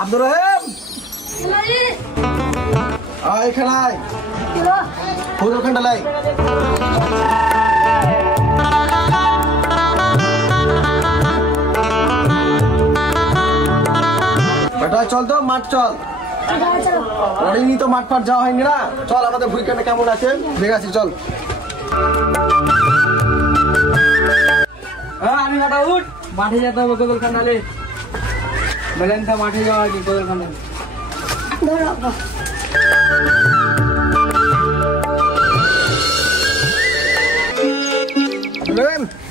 আব্দুর রহিম এখানে আয় ওখানটা লাই বেটা চল তো মাঠ চল অনেকদিন তো মাঠ ফাট যাওয়া হয়নি না চল আমাদের ভুইখানটা কেমন আছে দেখে আসি চল আমি কাটা উঠ মাঠে যেতে হবে কোদল খান্ডালে বলেন তো মাঠে যাওয়া কি কোদল খান্ডালে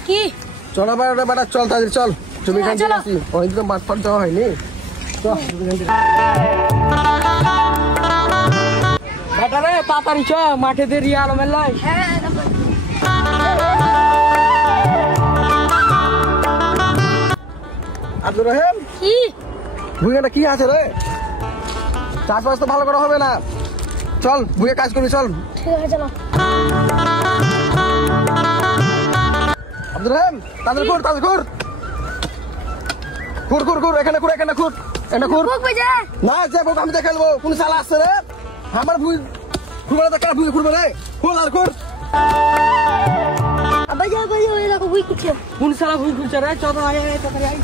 কি চল বেটা চল তাদের চল তুমি এখানে আসি অনেকদিন তো মাঠ ফাট যাওয়া হয়নি বেটা রে তাড়াতাড়ি চ মাঠে দেরি আলো মেলায় আব্দুর রহিম কি ভুইখানটা কি আছে রে চাষবাস তো ভালো করা হবে না চল ভুইয়ে কাজ করবি চল ঠিক আছে চলো আব্দুর রহিম তাদের ঘুর এখানে ঘুর না যাবো আমি দেখে নেবো কোন শালা আসছে রে আমার ভুই ঘুরবে না কার ভুই ঘুরবে রে ঘুর আর ঘুর আবার যা ভাই ওই দেখো ভুই কুছে কোন সালা ভুই খুলছে রে চল আয় তাড়াতাড়ি আয়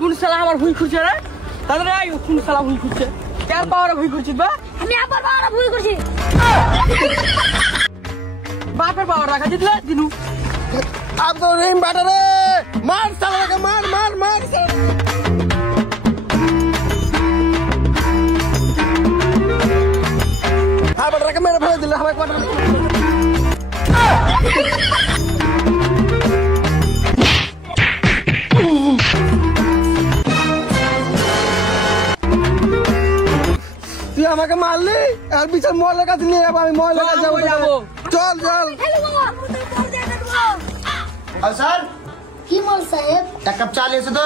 কোন সালা আমার ভুই খুলছে রে তাড়াতাড়ি আয় কোন সালা ভুই খুলছে কার পাওয়ারে ভুই খুলছিস বা আমি আবার বাবা ভুই করছি বাপের পাওয়ার রাখা দিলে দিনু আব্দুর রহিম বাটা রে মার শালাকে মার হ্যাঁ বাটাকে মেরে ফেলে দিলে আমাকে বাটা তুই আমাকে মারলি আর বিচার মহলের কাছে নিয়ে যাবো আমি মহলের কাছে যাবো চল স্যার কি মল সাহেব এক কাপ চা লিয়েছে তো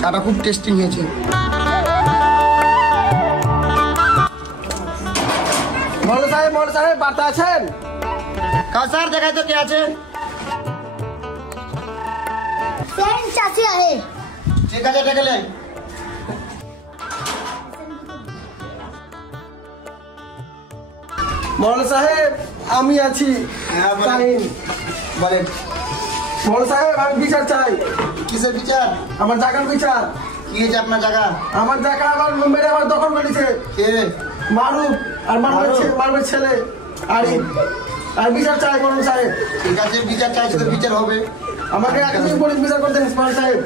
চাটা খুব টেস্টি হয়েছে মহল সাহেব বার্তা আছেন স্যার দেখাই তো কে আছে সেন চাচি আহে ঠিক আছে দেখলে মহল সাহেব আমি আছি বলেন মহল সাহেব আমি বিচার চাই কিসের বিচার আমার জায়গার বিচার কি হয়েছে আপনার জায়গা আমার জায়গা মেরে আমার দখল করেছে কে মারুফ আর মারুফের ছেলে আর বিচার চাই মহল সাহেব ঠিক আছে বিচার চাইছে তো বিচার হবে আমাকে একদিন পুলিশ বিচার করতে মহল সাহেব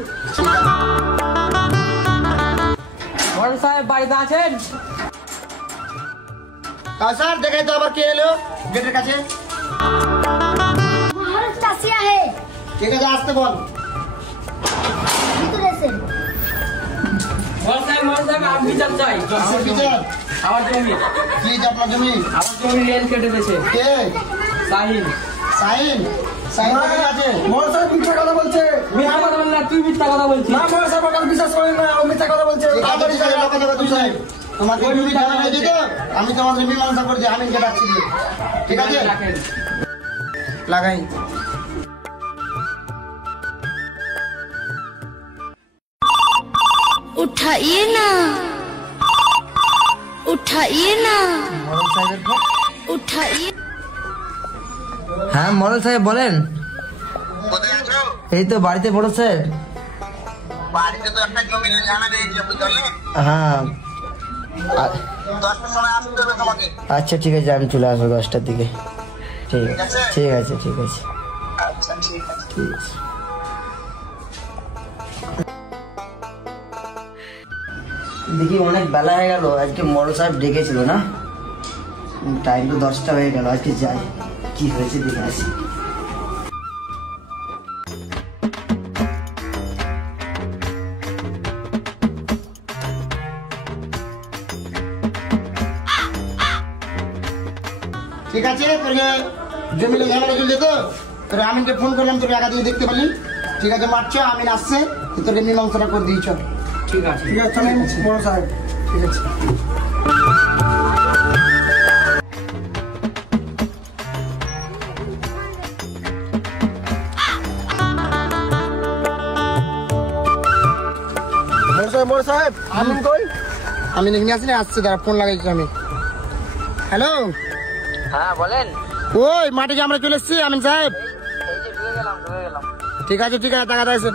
বড় সাহেব বাড়িতে আছেন স্যার দেখাই তো আবার কে এলো গেটের কাছে মহল চাচি আহে ঠিক আছে আসতে বল কি করেছেন বড় সাহেব আমি বিচার চাই আমার বিচার আমার জমি প্লিজ আপনার জমি আমার জমি রেল কেটে দিয়েছে কে সাহিল কোথায় আছে মহল সাহেব মিথ্যা কথা বলছে মিথ্যা কথা বল না তুই মিথ্যা কথা বলছিস না মহল সাহেব ওকে বিশ্বাস করেন না ও মিথ্যা কথা বলছে তোমাকে জমি জানা নেই দিত আমি তোমাদের মীমাংসা করছি আমি ডাকছি ঠিক আছে রাখেন লাগাই उठाइए ना उठाइए হ্যাঁ মডেল সাহেব বলেন কোথায় আছো এই তো বাড়িতে বড় স্যার বাড়িতে তো একটা জমি জানা নেই বুঝলে হ্যাঁ 10টার সময় আসতে হবে তোমাকে আচ্ছা ঠিক আছে আমি চলে আসবো 10টার দিকে ঠিক আছে আচ্ছা ঠিক আছে ঠিক আছে দেখি অনেক বেলা হয়ে গেল আজকে মডেল সাহেব ডেকেছিল না টাইম তো 10টা হয়ে গেল আজকে যাই কি হয়েছে দেখে আসি ঠিক আছে তোকে জমিলে ঝামেলা চলছে তো তোর আমিনকে ফোন করলাম তোর একা দিয়ে দেখতে পারলি ঠিক আছে মারছ আমিন আসছে তোকে মীমাংসাটা করে দিয়েছ ঠিক আছে ঠিক আছে বড় সাহেব ঠিক আছে মোড়ল সাহেব আমিন কই? আমি এখানে আসি না, আসছে দাঁড়া, ফোন লাগাইছি আমি। হ্যালো, হ্যাঁ বলেন। ওই মাটিকে আমরা চলে এসেছি আমিন সাহেব। এই যে ঢুকে গেলাম। ঠিক আছে টাকা আছেন।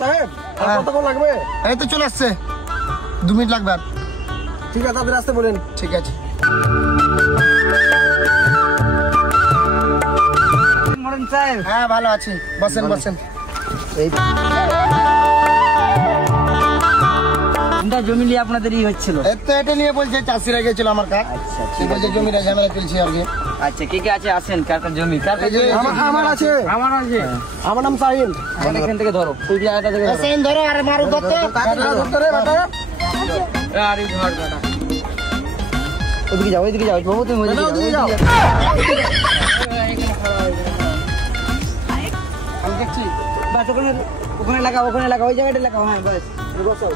সাহেব আর কতক্ষণ লাগবে? এই তো চলে আসছে, 2 মিনিট লাগবে আর। ঠিক আছে আপনি আসতে বলেন। ঠিক আছে। মোড়ল সাহেব, হ্যাঁ ভালো আছি, বসেন। কোনটা জমি নিয়ে আপনাদেরই হচ্ছিল? এটা নিয়ে বলছে চাষিরা গেছিল আমার কাছে। আচ্ছা সে বলছে জমিটা ঝামেলা চলছে আর কি। আচ্ছা, কে আছে আসেন? কার জমি? এই যে আমার আছে। আমার নাম সাহিন। এখান থেকে ধরো, ওই জায়গাটা থেকে ধরো। এসেন ধরো, আরে মারো কত। আরে ঘর বেটা ওদিকে যাও বাবু, তুমি ওদিকে যাও। আমি দেখছি বাস ওখানে লাগাও, ওই জায়গাটা লাগাও। হ্যাঁ বাস, বসাও।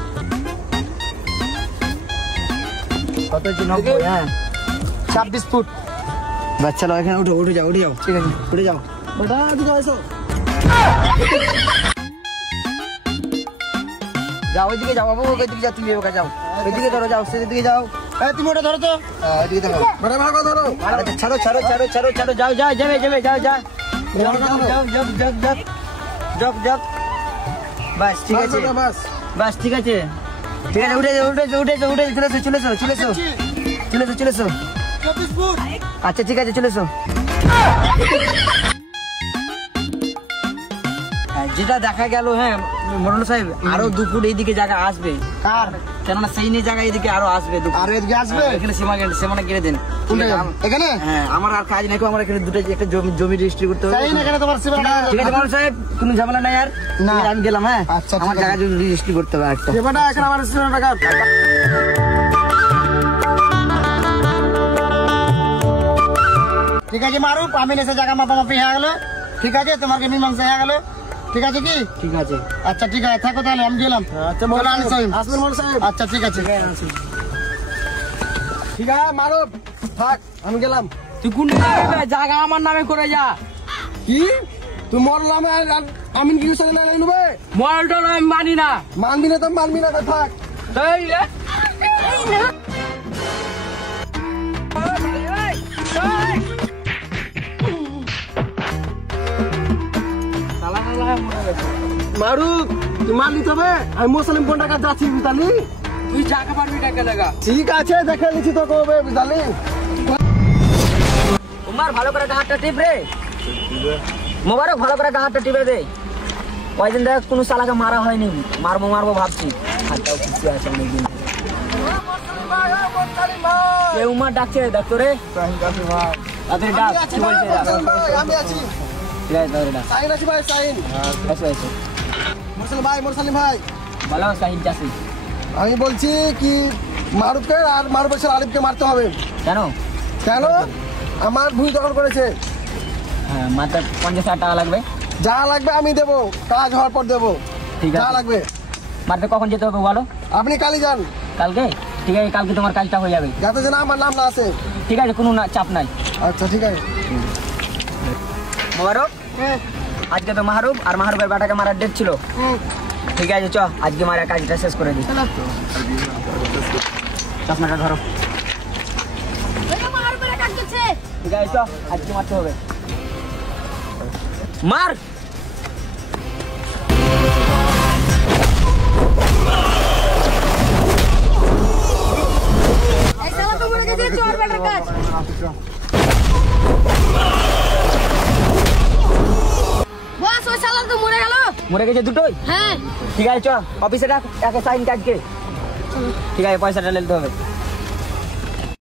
কত হচ্ছে? 90। হ্যাঁ 26 ফুট। বাস চলো, এখানে উঠে যাও। ঠিক আছে, উঠে যাও। বেটা এদিকে এসো। যাও ওইদিকে যাও বাবু, ওইদিকে যাও, তুমি ওকে যাও, ওইদিকে ধরো, যাও সেদিকে যাও। এই তুমি ওটা ধরো তো। ওইদিকে দেখো। বেটা ভাগো ধরো। আচ্ছা, ছাড়ো, যাও, যাও। বাস ঠিক আছে, বাস ঠিক আছে, উঠে চলেছো। আচ্ছা ঠিক আছে, চলেছো। যেটা দেখা গেল, হ্যাঁ মোড়ল সাহেব, আরো 2 ফুট এইদিকে জায়গা আসবে। কার? কেননা সেই নিয়ে জায়গা এদিকে আরো আসবে। আর এদিকে আসবে? এখানে সীমানা গেড়ে দেন। এখানে? হ্যাঁ, আমার আর কাজ নাই, আমার এখানে একটা জমি রেজিস্ট্রি করতে হবে। তাই না, এখানে তোমার সীমা। ঠিক আছে মোড়ল সাহেব, কোনো ঝামেলা নাই আর। না। আমি গেলাম। হ্যাঁ আচ্ছা, ঠিক আমার আছে। জায়গা জমি রেজিস্ট্রি করতে হবে একটা। বেটা এখানে আমার টাকা। ঠিক আছে মারুফ, আমি এসে জায়গা মাপামাপি হয়ে গেল। ঠিক আছে, তোমার মীমাংসা হয়ে গেল। ঠিক আছে কি? ঠিক আছে। আচ্ছা ঠিক আছে, থাকো তাহলে, আমি গেলাম। আচ্ছা চলো, আনিস সাহেব। আসবেন মোড়ল সাহেব। আচ্ছা ঠিক আছে। ঠিক আছে মারো থাক, আমি গেলাম। তুই কোন জায়গা আমার নামে করে যা। কি তুই মরল আমিন কি সাথে না নেবে? মরলটা আমি মানি না। মানবি না তো মানবি না, থাক। তাই রে? মারু তুই মারলি তবে আমি মুসলিম কোন টাকা যাচ্ছি বুঝলি? তুই জায়গা পারবি টাকা লাগা। ঠিক আছে, দেখে নিচ্ছি তো কবে বুঝলি? উমার ভালো করে হাতটা টিপ রে, মোবারক ভালো করে হাতটা টিপে দে। ওই দিন দেখ কোনো শালাকে মারা হয়নি, মারবো ভাবছি। হাতটাও খুশি আছে অনেকদিন। উমার ডাকছে, ডাকতো রে। তাড়াতাড়ি ডাক, কি বলছে? আমি আছি। ঠিক আছে, তাড়াতাড়ি ডাক। সাইন আছি ভাই, সাইন। এসো। মোরসালিম ভাই ভালো সাহিদ চাষি। আমি বলছি কি মারুফকে আর মারুফের ছেলে আলিফকে মারতে হবে। কেন? কেন? আমার ভুল দখল করেছে। হ্যাঁ, মাত্র 50,000 টাকা লাগবে। যা লাগবে আমি দেবো, কাজ হওয়ার পর দেবো। ঠিক যা আছে। লাগবে মারতে কখন যেতে হবে বলো? আপনি কালই যান। কালকে? ঠিক আছে, কালকে তোমার কাজটা হয়ে যাবে। যাতে যেন আমার নাম না আসে। ঠিক আছে, কোনো চাপ নাই। আচ্ছা ঠিক আছে। মোবারক, আজকে তো মাহরুব আর মাহরুবের বেটাকে মারার ডেট ছিল। ঠিক আছে, চ আজকে মারা কাজটা শেষ করে দিই। চশমাটা ধরো। ঠিক আছে, চ আজকে মারতে হবে। মার। মরে গেছে দুটোই? হ্যাঁ। ঠিক আছে, চ অফিসে ডাক, একে সাইন কাটকে। ঠিক আছে, পয়সাটা নিতে হবে।